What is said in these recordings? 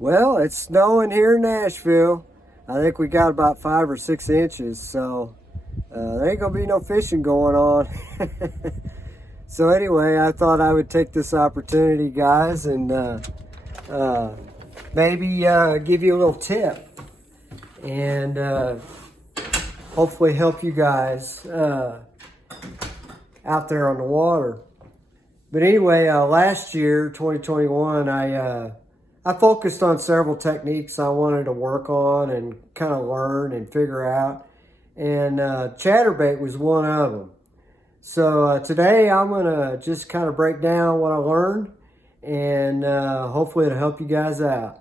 Well, it's snowing here in Nashville. I think we got about 5 or 6 inches, so there ain't gonna be no fishing going on. So anyway, I thought I would take this opportunity, guys, and maybe give you a little tip and hopefully help you guys out there on the water. But anyway, last year, 2021, I focused on several techniques I wanted to work on and kind of learn and figure out. And Chatterbait was one of them. So today I'm going to just kind of break down what I learned and hopefully it'll help you guys out.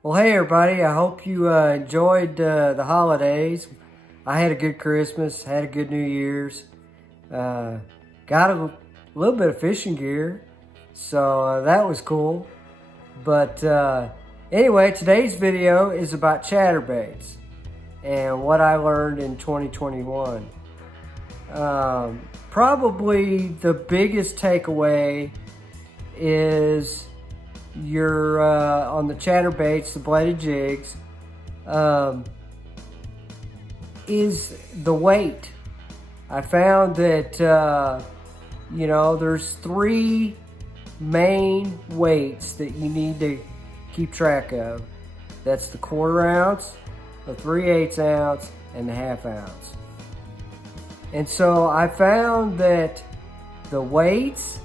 Well, hey everybody, I hope you enjoyed the holidays. I had a good Christmas, had a good New Year's. Got a little bit of fishing gear, so that was cool. But anyway, today's video is about chatterbaits and what I learned in 2021. Probably the biggest takeaway is you're on the chatterbaits, the bladed jigs, is the weight. I found that there's 3 main weights that you need to keep track of. That's the 1/4 ounce, the 3/8 ounce, and the 1/2 ounce. And so I found that the weights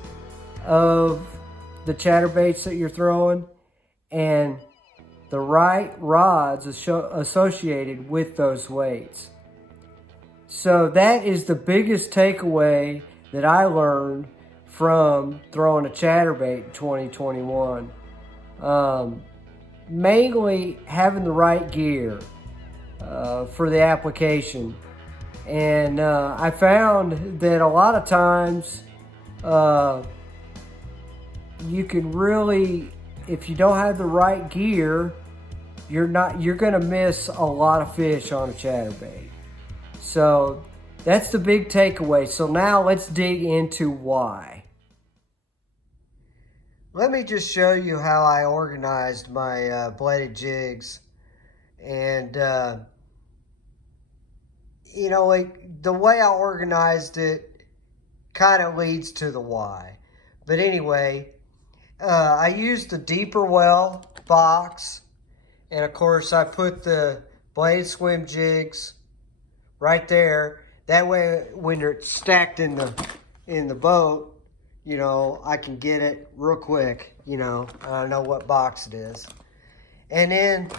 of the chatterbaits that you're throwing and the right rods associated with those weights. So that is the biggest takeaway that I learned from throwing a chatterbait in 2021. Mainly having the right gear for the application. And I found that a lot of times you can really, if you don't have the right gear, you're gonna miss a lot of fish on a chatterbait. So that's the big takeaway. So now let's dig into why. Let me just show you how I organized my bladed jigs. And the way I organized it kind of leads to the why. But anyway, I used the deeper well box, and of course I put the bladed swim jigs right there. That way when they're stacked in the boat, I can get it real quick. I know what box it is. And then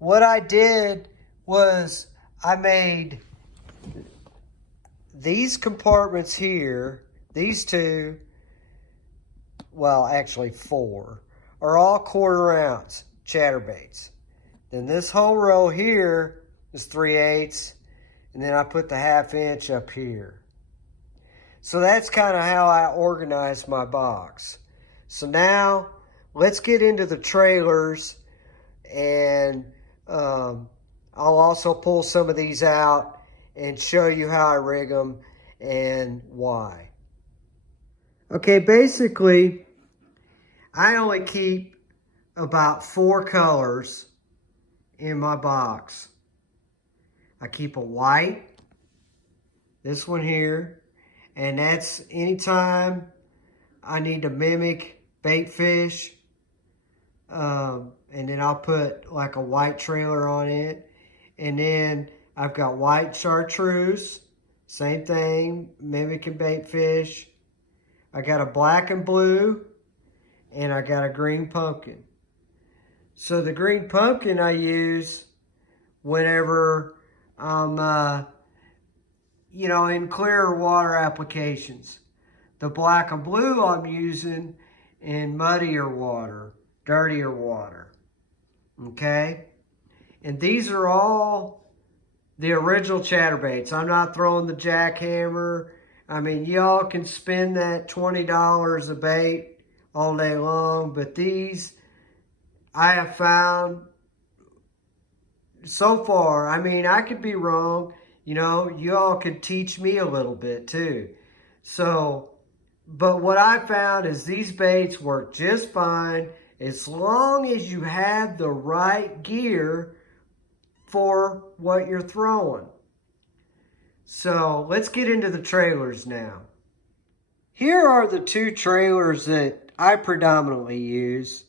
what I did was I made these compartments here, these 2, well, actually 4, are all 1/4 ounce chatterbaits. Then this whole row here is 3/8, and then I put the 1/2 inch up here. So that's kind of how I organized my box. So now let's get into the trailers, and I'll also pull some of these out and show you how I rig them and why. Okay, basically, I only keep about 4 colors in my box. I keep a white, this one here, and that's anytime I need to mimic bait fish. And then I'll put like a white trailer on it. And then I've got white chartreuse. Same thing, mimicking bait fish. I got a black and blue. And I got a green pumpkin. So the green pumpkin I use whenever I'm, in clear water applications. The black and blue I'm using in muddier water, dirtier water. Okay? And these are all the original chatterbaits. I'm not throwing the jackhammer. I mean, y'all can spend that $20 a bait all day long, but these I have found so far, I mean, I could be wrong, y'all could teach me a little bit too. So, but what I found is these baits work just fine as long as you have the right gear for what you're throwing. So let's get into the trailers now. Here are the two trailers that I predominantly use.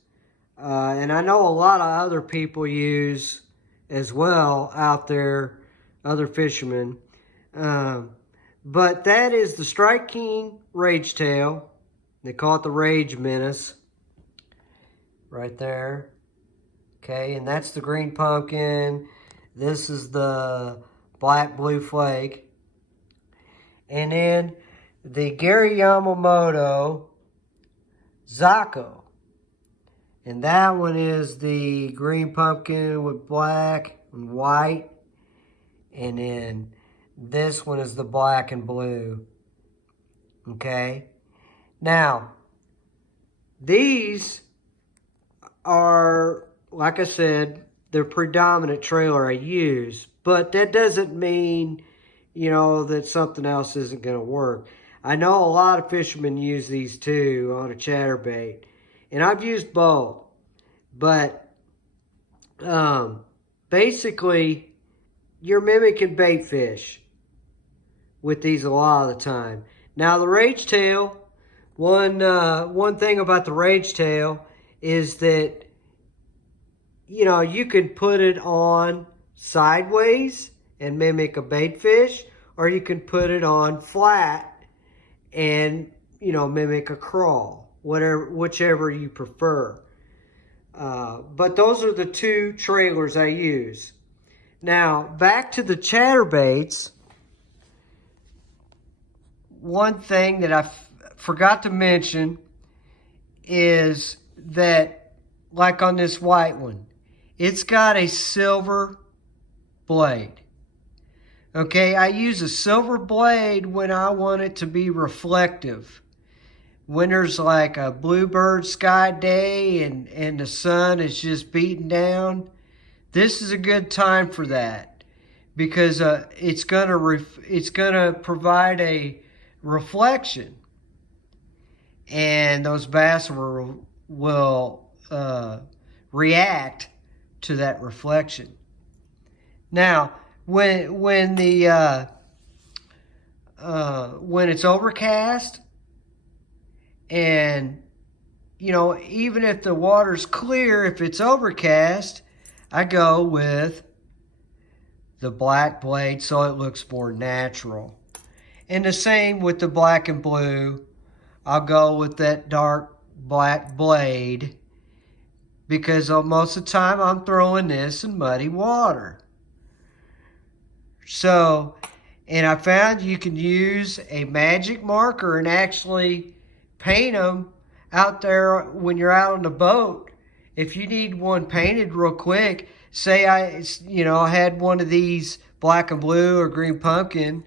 And I know a lot of other people use as well out there, other fishermen. But that is the Strike King Rage Tail. They call it the Rage Menace. Right there. Okay, and that's the green pumpkin. This is the black blue flake. And then the Gary Yamamoto Zako. And that one is the green pumpkin with black and white. And then this one is the black and blue. Okay. Now, these are, like I said, the predominant trailer I use. But that doesn't mean, that something else isn't going to work. I know a lot of fishermen use these too on a chatterbait. And I've used both, but basically you're mimicking bait fish with these a lot of the time. Now the Rage Tail, one thing about the Rage Tail is that, you can put it on sideways and mimic a bait fish, or you can put it on flat and, mimic a crawl. Whichever you prefer. But those are the two trailers I use. Now, back to the chatterbaits. One thing that I forgot to mention is that, like on this white one, it's got a silver blade. Okay, I use a silver blade when I want it to be reflective. When there's like a bluebird sky day and the sun is just beating down, this is a good time for that, because it's gonna provide a reflection, and those bass will react to that reflection. Now, when it's overcast. And, even if the water's clear, if it's overcast, I go with the black blade so it looks more natural. And the same with the black and blue. I'll go with that dark black blade because most of the time I'm throwing this in muddy water. So, and I found you can use a magic marker and actually paint them out there when you're out on the boat. If you need one painted real quick, say I had one of these black and blue or green pumpkin,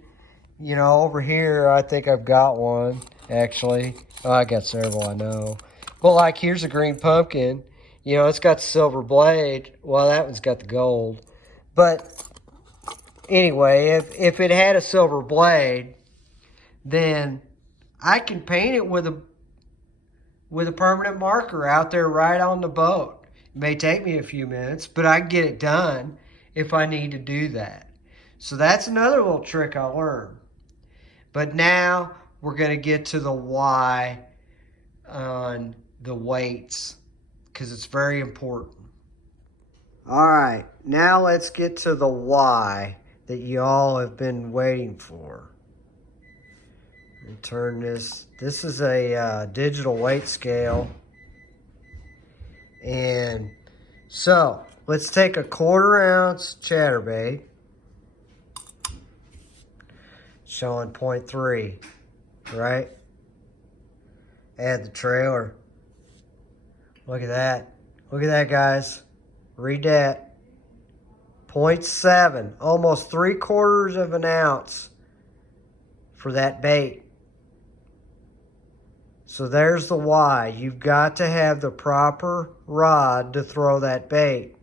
over here, I think I've got one, actually. Oh, I got several, I know. Well, like, here's a green pumpkin. It's got the silver blade. Well, that one's got the gold. But anyway, if it had a silver blade, then I can paint it with a permanent marker out there right on the boat. It may take me a few minutes, but I can get it done if I need to do that. So that's another little trick I learned. But now we're going to get to the why on the weights because it's very important. All right, now let's get to the why that you all have been waiting for. And turn this. This is a digital weight scale. And so let's take a 1/4 ounce chatterbait showing 0.3, right? Add the trailer. Look at that. Look at that, guys. Read that. 0.7, almost 3/4 of an ounce for that bait. So there's the why. You've got to have the proper rod to throw that bait.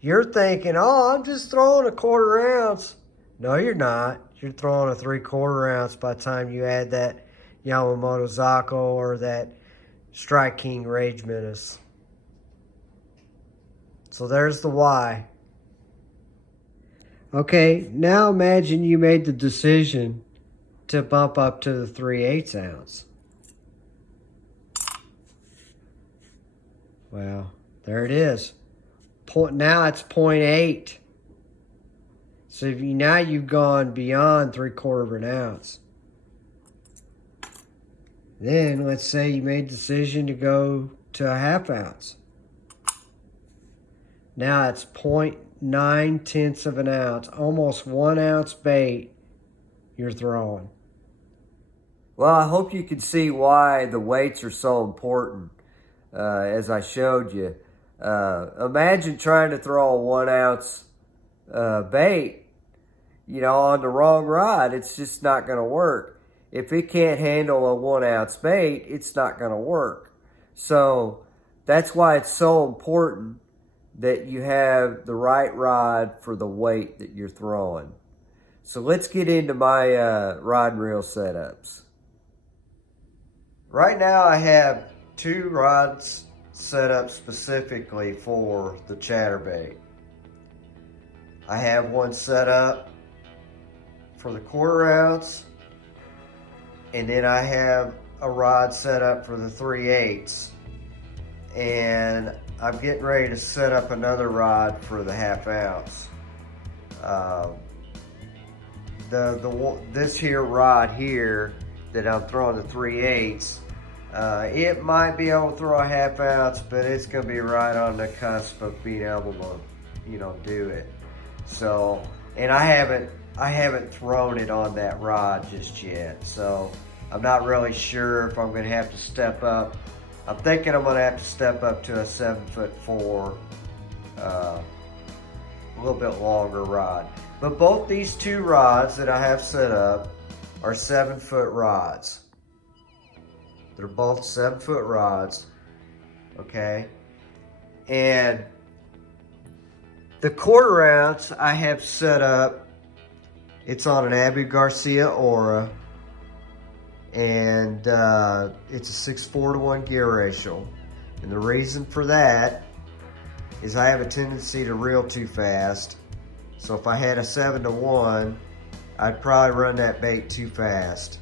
You're thinking, oh, I'm just throwing a 1/4 ounce. No, you're not. You're throwing a 3/4 ounce by the time you add that Yamamoto Zako or that Strike King Rage Menace. So there's the why. Okay, now imagine you made the decision to bump up to the 3/8 ounce. Well, there it is. Now it's 0.8. So now you've gone beyond 3/4 of an ounce. Then let's say you made the decision to go to a 1/2 ounce. Now it's 0.9 of an ounce, almost 1 ounce bait you're throwing. Well, I hope you can see why the weights are so important, as I showed you. Imagine trying to throw a 1 ounce bait, on the wrong rod. It's just not going to work. If it can't handle a 1 ounce bait, it's not going to work. So that's why it's so important that you have the right rod for the weight that you're throwing. So let's get into my rod and reel setups. Right now I have 2 rods set up specifically for the chatterbait. I have one set up for the 1/4 ounce, and then I have a rod set up for the 3/8, and I'm getting ready to set up another rod for the 1/2 ounce. This here rod here that I'm throwing the 3/8, it might be able to throw a 1/2 ounce, but it's going to be right on the cusp of being able to, do it. So, and I haven't thrown it on that rod just yet. So I'm not really sure if I'm going to have to step up. I'm thinking I'm going to have to step up to a 7'4", a little bit longer rod. But both these 2 rods that I have set up are 7-foot rods. They're both 7-foot rods, okay? And the 1/4 ounce I have set up, it's on an Abu Garcia Aura, and it's a 6:4-to-1 gear ratio. And the reason for that is I have a tendency to reel too fast. So if I had a 7-to-1, I'd probably run that bait too fast.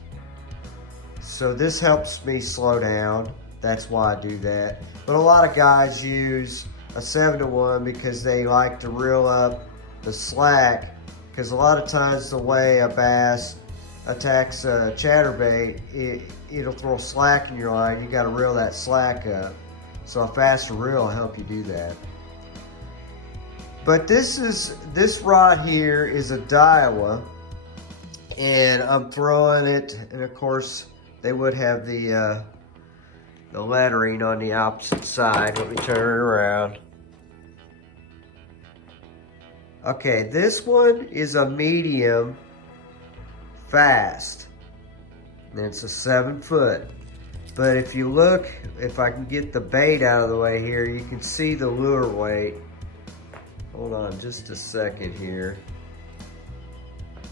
So this helps me slow down. That's why I do that. But a lot of guys use a 7-to-1 because they like to reel up the slack. Because a lot of times the way a bass attacks a chatterbait, it'll throw slack in your line. You got to reel that slack up. So a faster reel will help you do that. But this rod here is a Daiwa, and I'm throwing it, and of course they would have the lettering on the opposite side. Let me turn it around. Okay, this one is a medium fast, and it's a 7-foot. But if you look, if I can get the bait out of the way here, you can see the lure weight. Hold on just a second here.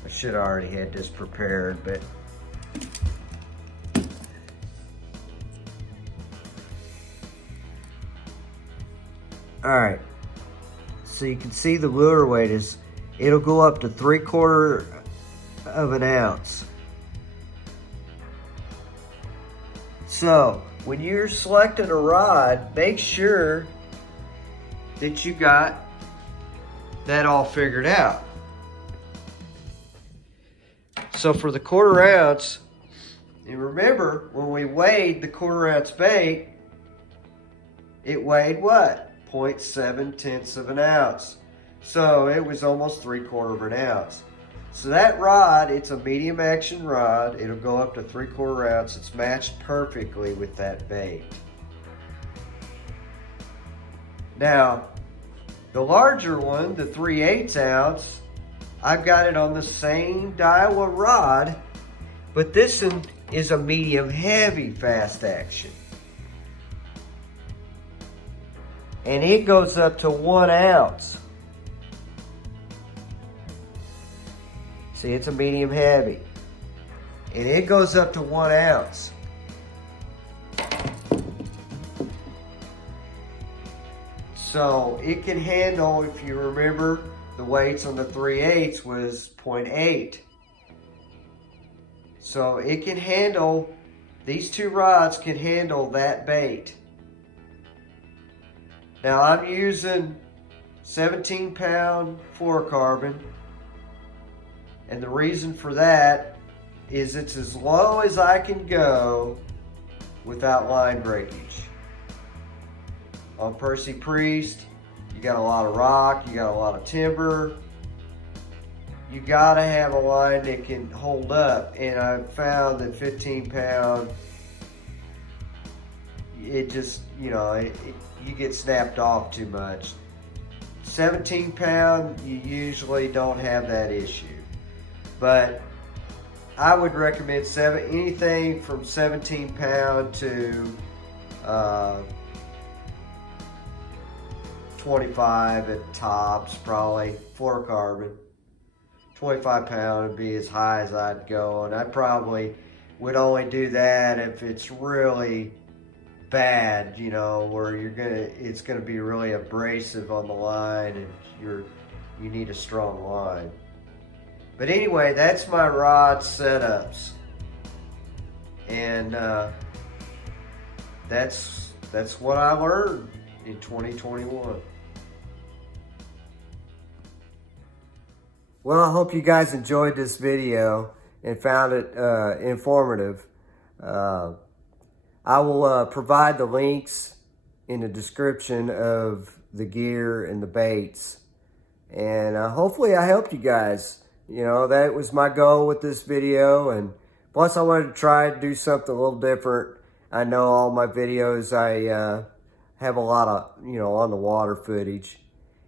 I should have already had this prepared, but all right. So you can see the lure weight is, it'll go up to 3/4 of an ounce. So when you're selecting a rod, make sure that you got that all figured out. So for the 1/4 ounce, and remember when we weighed the 1/4 ounce bait, it weighed what? 0.7 of an ounce. So it was almost 3/4 of an ounce. So that rod, it's a medium action rod. It'll go up to 3/4 ounce. It's matched perfectly with that bait. Now, the larger one, the 3/8 ounce, I've got it on the same Daiwa rod, but this one is a medium heavy fast action. And it goes up to 1 ounce. See, it's a medium heavy. And it goes up to 1 ounce. So it can handle, if you remember, the weights on the 3/8 was 0.8. So it can handle, these two rods can handle that bait. Now I'm using 17-pound fluorocarbon. And the reason for that is it's as low as I can go without line breakage. On Percy Priest, you got a lot of rock, you got a lot of timber. You gotta have a line that can hold up. And I've found that 15-pound, it just, you know, you get snapped off too much. 17-pound, you usually don't have that issue. But I would recommend anything from 17-pound to 25 at tops, probably fluorocarbon. 25-pound would be as high as I'd go, and I probably would only do that if it's really bad, you know, where it's gonna be really abrasive on the line, and you need a strong line. But anyway, that's my rod setups, and that's what I learned in 2021. Well, I hope you guys enjoyed this video and found it informative. I will provide the links in the description of the gear and the baits, and hopefully I helped you guys. You know, that was my goal with this video, and plus I wanted to try to do something a little different. I know all my videos, I have a lot of, you know, on the water footage.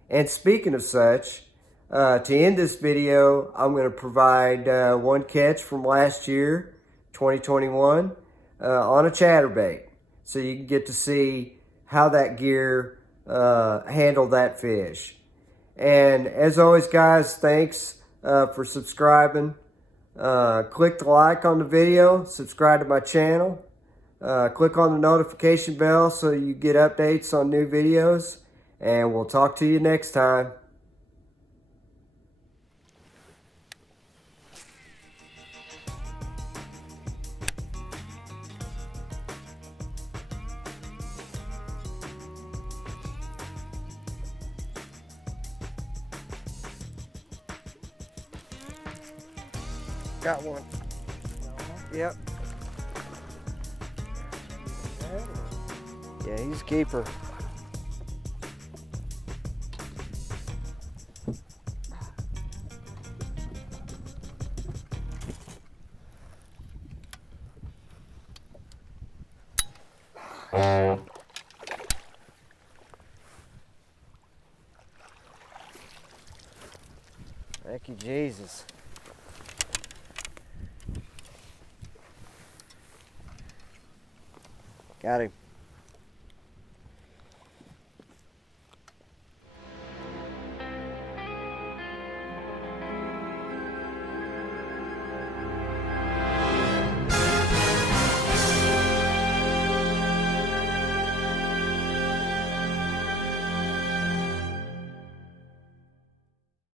And speaking of such, to end this video, I'm going to provide one catch from last year, 2021, on a chatterbait. So you can get to see how that gear handled that fish. And as always, guys, thanks for subscribing. Click the like on the video, subscribe to my channel, click on the notification bell so you get updates on new videos, and we'll talk to you next time. Got one. Yep. Yeah, he's a keeper. Thank you, Jesus. Got him.